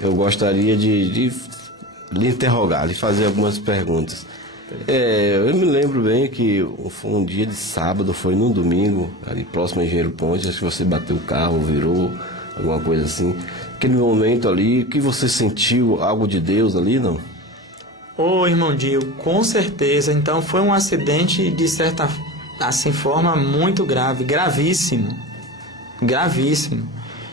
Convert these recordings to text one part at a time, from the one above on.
eu gostaria de lhe interrogar, lhe fazer algumas perguntas. Eu me lembro bem que foi um dia de sábado, foi num domingo, ali próximo a Engenheiro Pontes, acho que você bateu o carro, virou, alguma coisa assim. Aquele momento ali, que você sentiu algo de Deus ali, não? Ô, irmão Dio, com certeza. Então foi um acidente de certa assim, forma muito grave, gravíssimo. Gravíssimo.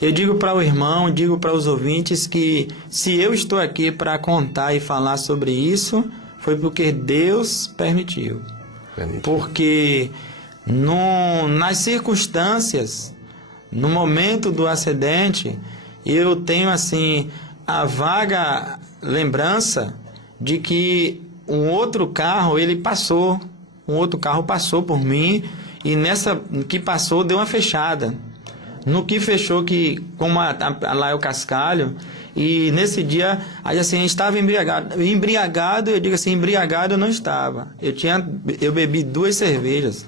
Eu digo para o irmão, digo para os ouvintes que se eu estou aqui para contar e falar sobre isso, foi porque Deus permitiu. Porque nas circunstâncias, no momento do acidente, eu tenho assim a vaga lembrança de que um outro carro passou por mim e nessa que passou deu uma fechada. No que fechou, que como lá é o cascalho, e nesse dia, aí assim, a gente estava embriagado, eu digo assim, embriagado eu não estava. Eu bebi 2 cervejas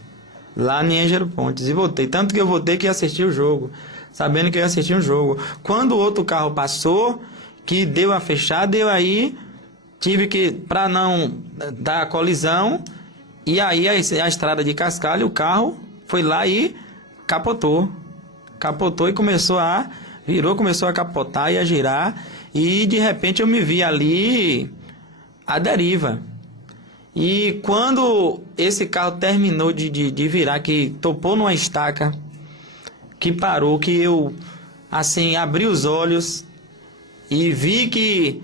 lá em Engenheiro Pontes e voltei. Tanto que eu voltei que ia assistir o jogo, sabendo que eu ia assistir um jogo. Quando o outro carro passou, que deu a fechada, eu aí tive que, para não dar colisão, e aí a estrada de cascalho, o carro foi lá e capotou e começou a capotar e a girar, e de repente eu me vi ali à deriva. E quando esse carro terminou de virar, que topou numa estaca, que parou, que eu assim abri os olhos e vi que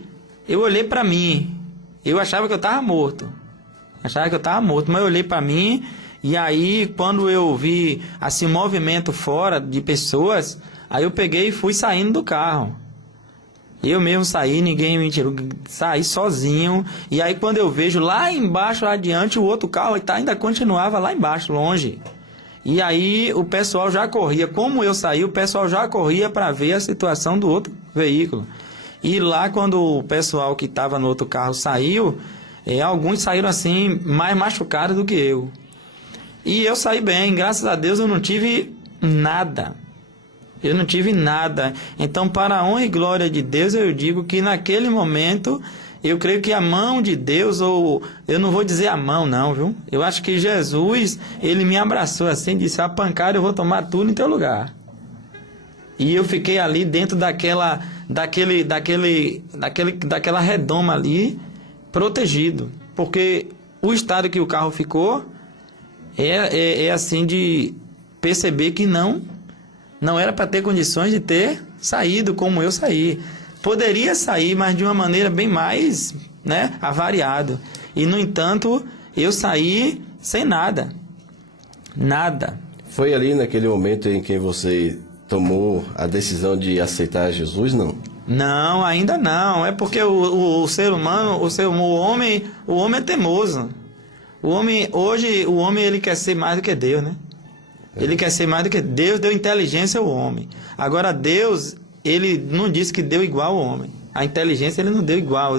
eu olhei para mim, eu achava que eu estava morto, mas eu olhei para mim. E aí, quando eu vi assim, um movimento fora de pessoas, aí eu peguei e fui saindo do carro. Eu mesmo saí, ninguém me tirou, saí sozinho. E aí, quando eu vejo lá embaixo, lá adiante, o outro carro ainda continuava lá embaixo, longe. E aí, o pessoal já corria. Como eu saí, o pessoal já corria para ver a situação do outro veículo. E lá, quando o pessoal que estava no outro carro saiu, alguns saíram assim, mais machucados do que eu. E eu saí bem, graças a Deus eu não tive nada. Então, para a honra e glória de Deus, eu digo que naquele momento, eu creio que a mão de Deus, ou eu não vou dizer a mão não, viu? Eu acho que Jesus, ele me abraçou assim, disse, a pancada eu vou tomar tudo em teu lugar. E eu fiquei ali dentro daquela redoma ali, protegido. Porque o estado que o carro ficou é assim de perceber que não era para ter condições de ter saído como eu saí. Poderia sair, mas de uma maneira bem mais, avariado. E, no entanto, eu saí sem nada. Nada. Foi ali naquele momento em que você tomou a decisão de aceitar Jesus, não? Não, ainda não. É porque o ser humano, o homem é teimoso. O homem ele quer ser mais do que Deus, né? Ele quer ser mais do que Deus, deu inteligência ao homem. Agora Deus, ele não disse que deu igual ao homem. A inteligência ele não deu igual.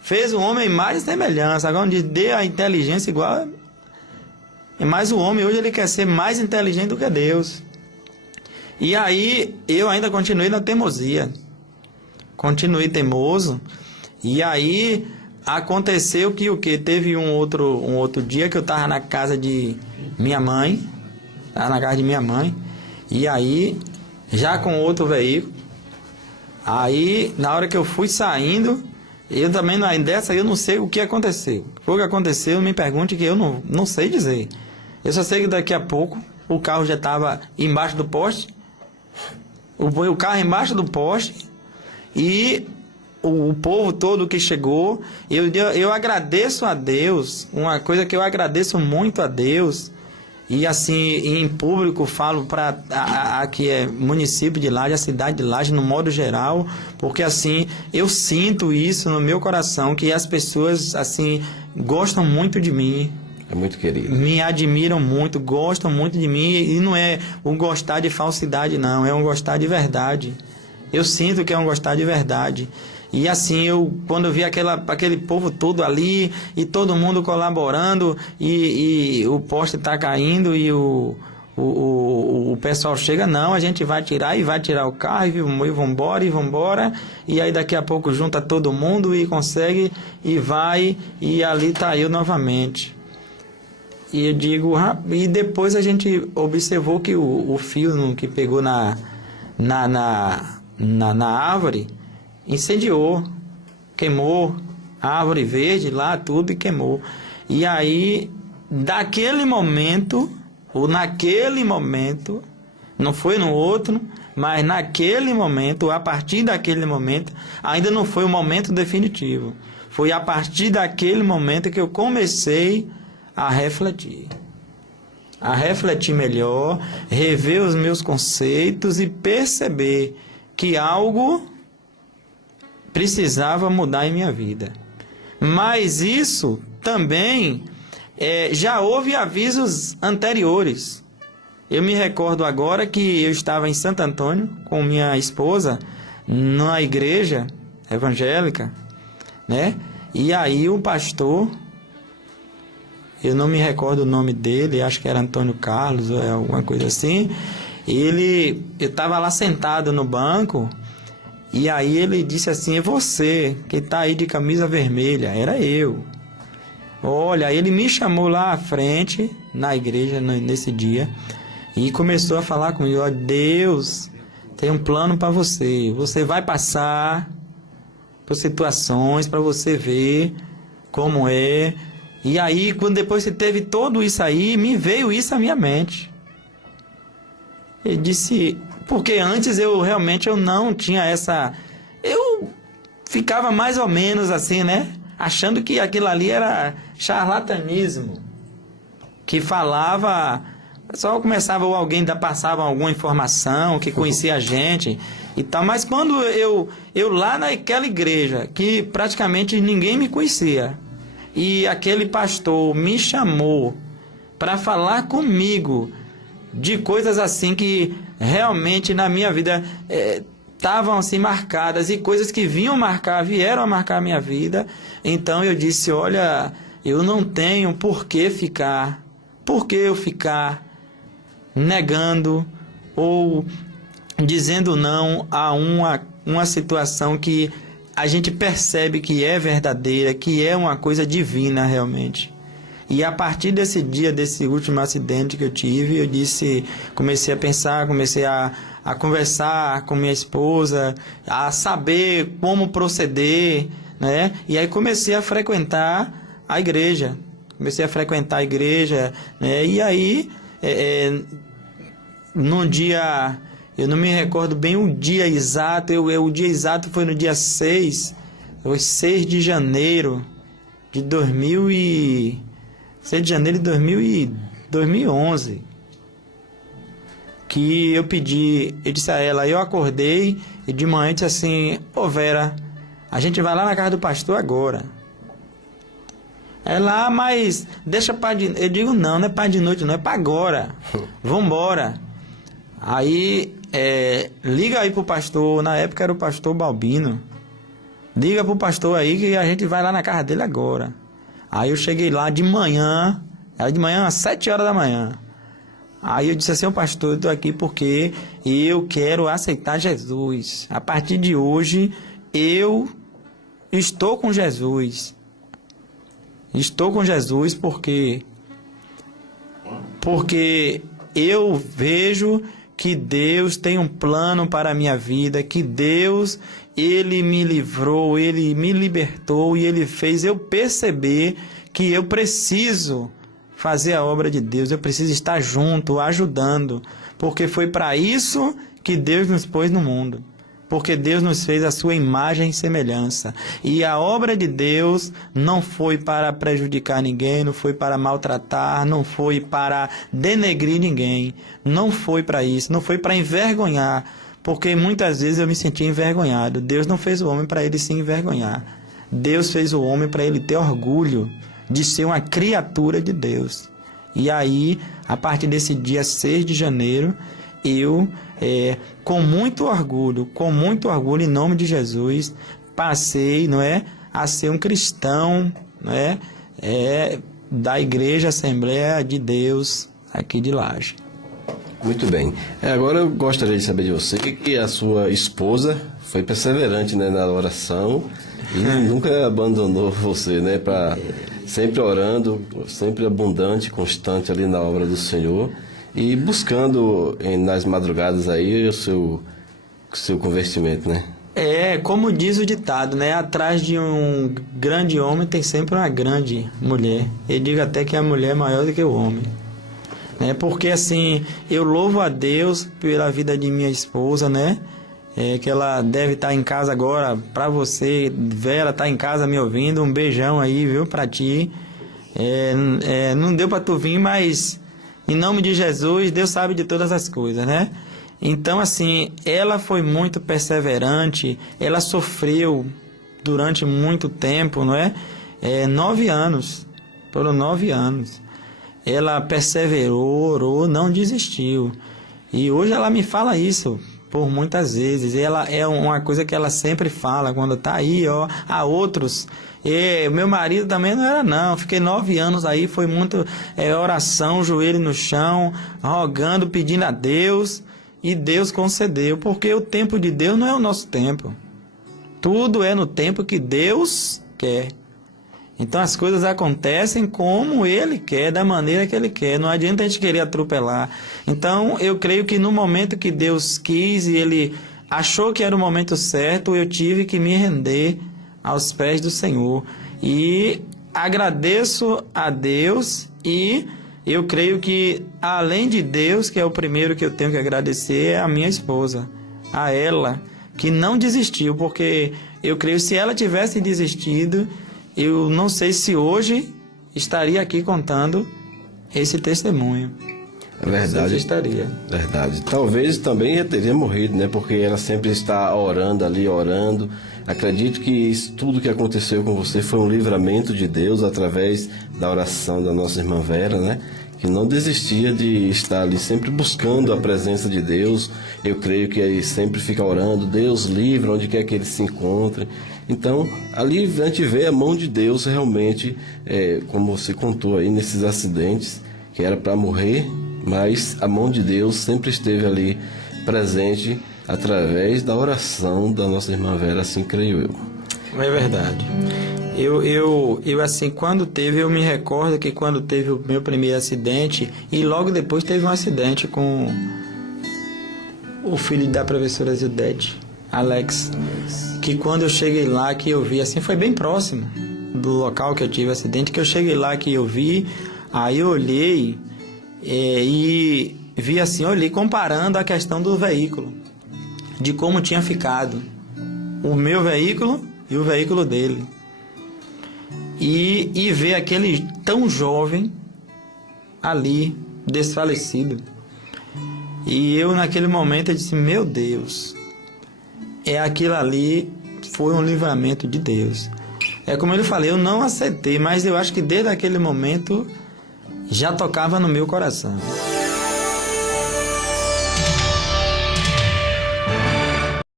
Fez o homem mais semelhança. Agora não diz, deu a inteligência igual. Mas o homem hoje ele quer ser mais inteligente do que Deus. E aí eu ainda continuei na teimosia. Continuei teimoso. E aí aconteceu que teve um outro dia que eu estava na casa de minha mãe. E aí, já com outro veículo. Aí, na hora que eu fui saindo, eu também, dessa eu não sei o que aconteceu. O que aconteceu, me pergunte, que eu não sei dizer. Eu só sei que daqui a pouco o carro já estava embaixo do poste. O carro embaixo do poste. E o povo todo que chegou, eu agradeço a Deus, uma coisa que eu agradeço muito a Deus, e assim, em público falo para que é município de Laje, a cidade de Laje, no modo geral, porque assim, eu sinto isso no meu coração, que as pessoas assim, gostam muito de mim. É muito querido. Me admiram muito, gostam muito de mim, e não é um gostar de falsidade não, é um gostar de verdade. Eu sinto que é um gostar de verdade. E assim, quando eu vi aquele povo todo ali, e todo mundo colaborando, e o poste está caindo, e o o pessoal chega, não, a gente vai tirar e vai tirar o carro e vamos embora, e aí daqui a pouco junta todo mundo e consegue e vai, e ali tá eu novamente. E eu digo, e depois a gente observou que o fio que pegou na árvore incendiou, queimou a árvore verde lá, tudo, e queimou. E aí, daquele momento, ou naquele momento, não foi no outro, mas naquele momento, a partir daquele momento, ainda não foi o momento definitivo. Foi a partir daquele momento que eu comecei a refletir melhor, rever os meus conceitos e perceber que algo precisava mudar em minha vida. Mas isso também já houve avisos anteriores. Eu me recordo agora que eu estava em Santo Antônio com minha esposa na igreja evangélica, né? E aí o pastor, eu não me recordo o nome dele, acho que era Antônio Carlos ou alguma coisa assim. Eu estava lá sentado no banco e aí ele disse assim: é você que está aí de camisa vermelha. Era eu. Olha, ele me chamou lá à frente na igreja nesse dia e começou a falar comigo: ó, Deus tem um plano para você. Você vai passar por situações para você ver como é. E aí, depois que teve tudo isso aí, me veio isso à minha mente. Ele disse, porque antes eu não tinha essa... Eu ficava mais ou menos assim, né? Achando que aquilo ali era charlatanismo. Que falava... Só começava ou alguém passava alguma informação, que conhecia a gente e tal. Mas quando eu lá naquela igreja, que praticamente ninguém me conhecia, e aquele pastor me chamou para falar comigo de coisas assim que realmente na minha vida estavam assim marcadas, e coisas que vieram a marcar a minha vida. Então eu disse: olha, eu não tenho por que eu ficar negando ou dizendo não a uma situação que a gente percebe que é verdadeira, que é uma coisa divina realmente. E a partir desse dia, desse último acidente que eu tive, eu comecei a pensar, comecei a conversar com minha esposa, a saber como proceder, né? E aí comecei a frequentar a igreja. Né? E aí, num dia... Eu não me recordo bem o dia exato. O dia exato foi no dia 6 de janeiro de 2011. Que eu disse a ela, eu acordei e de manhã disse assim: ô Vera, a gente vai lá na casa do pastor agora. Ela, mas deixa para de... Eu digo, não é para de noite, não, é para agora. Vambora. Aí, liga aí pro pastor, na época era o pastor Balbino. Liga pro pastor aí que a gente vai lá na casa dele agora. Aí eu cheguei lá de manhã, era de manhã às 7 horas da manhã. Aí eu disse assim: ô pastor, eu estou aqui porque eu quero aceitar Jesus. A partir de hoje, eu estou com Jesus. Estou com Jesus porque eu vejo que Deus tem um plano para a minha vida, que Deus, Ele me livrou, Ele me libertou e Ele fez eu perceber que eu preciso fazer a obra de Deus, eu preciso estar junto, ajudando, porque foi para isso que Deus nos pôs no mundo. Porque Deus nos fez a sua imagem e semelhança. E a obra de Deus não foi para prejudicar ninguém, não foi para maltratar, não foi para denegrir ninguém. Não foi para isso, não foi para envergonhar. Porque muitas vezes eu me sentia envergonhado. Deus não fez o homem para ele se envergonhar. Deus fez o homem para ele ter orgulho de ser uma criatura de Deus. E aí, a partir desse dia 6 de janeiro, eu... com muito orgulho, em nome de Jesus, passei, a ser um cristão, da Igreja Assembleia de Deus aqui de Laje. Muito bem. Agora eu gostaria de saber de você que a sua esposa foi perseverante, né, na oração e nunca abandonou você, né, sempre orando, sempre abundante, constante ali na obra do Senhor e buscando nas madrugadas aí o seu convertimento, né? Como diz o ditado, né? Atrás de um grande homem tem sempre uma grande mulher. Eu digo até que a mulher é maior do que o homem. Né? Porque assim, eu louvo a Deus pela vida de minha esposa, né? Que ela deve estar em casa agora. Para você, Vera, tá em casa me ouvindo. Um beijão aí, viu, para ti. Não deu para tu vir, mas em nome de Jesus, Deus sabe de todas as coisas, né? Então, assim, ela foi muito perseverante, ela sofreu durante muito tempo, não é? 9 anos, foram 9 anos. Ela perseverou, orou, não desistiu. E hoje ela me fala isso por muitas vezes. Ela é uma coisa que ela sempre fala quando tá aí, ó, a outros. Meu marido também não era não, fiquei 9 anos aí, foi muito oração, joelho no chão, rogando, pedindo a Deus. E Deus concedeu, porque o tempo de Deus não é o nosso tempo. Tudo é no tempo que Deus quer. Então as coisas acontecem como Ele quer, da maneira que Ele quer. Não adianta a gente querer atropelar. Então eu creio que no momento que Deus quis e Ele achou que era o momento certo, eu tive que me render aos pés do Senhor. E agradeço a Deus e eu creio que, além de Deus, que é o primeiro que eu tenho que agradecer, é a minha esposa, a ela, que não desistiu, porque eu creio que se ela tivesse desistido, eu não sei se hoje estaria aqui contando esse testemunho. É verdade. Estaria. Verdade. Talvez também já teria morrido, né? Porque ela sempre está orando ali, orando. Acredito que tudo que aconteceu com você foi um livramento de Deus através da oração da nossa irmã Vera, né? Que não desistia de estar ali sempre buscando a presença de Deus. Eu creio que ele sempre fica orando, Deus livre onde quer que ele se encontre. Então, ali a gente vê a mão de Deus realmente, como você contou aí nesses acidentes, que era para morrer, mas a mão de Deus sempre esteve ali presente através da oração da nossa irmã Vera, assim creio eu. É verdade. Eu assim, quando teve, eu me recordo que quando teve o meu primeiro acidente, e logo depois teve um acidente com o filho da professora Zildete, Alex, que quando eu cheguei lá, que eu vi, assim, foi bem próximo do local que eu tive o acidente, que eu cheguei lá, que eu vi, aí eu olhei e vi assim, olhei comparando a questão do veículo, de como tinha ficado o meu veículo e o veículo dele. E ver aquele tão jovem ali, desfalecido. E eu naquele momento eu disse, meu Deus, aquilo ali foi um livramento de Deus. Como eu falei, eu não aceitei, mas eu acho que desde aquele momento já tocava no meu coração.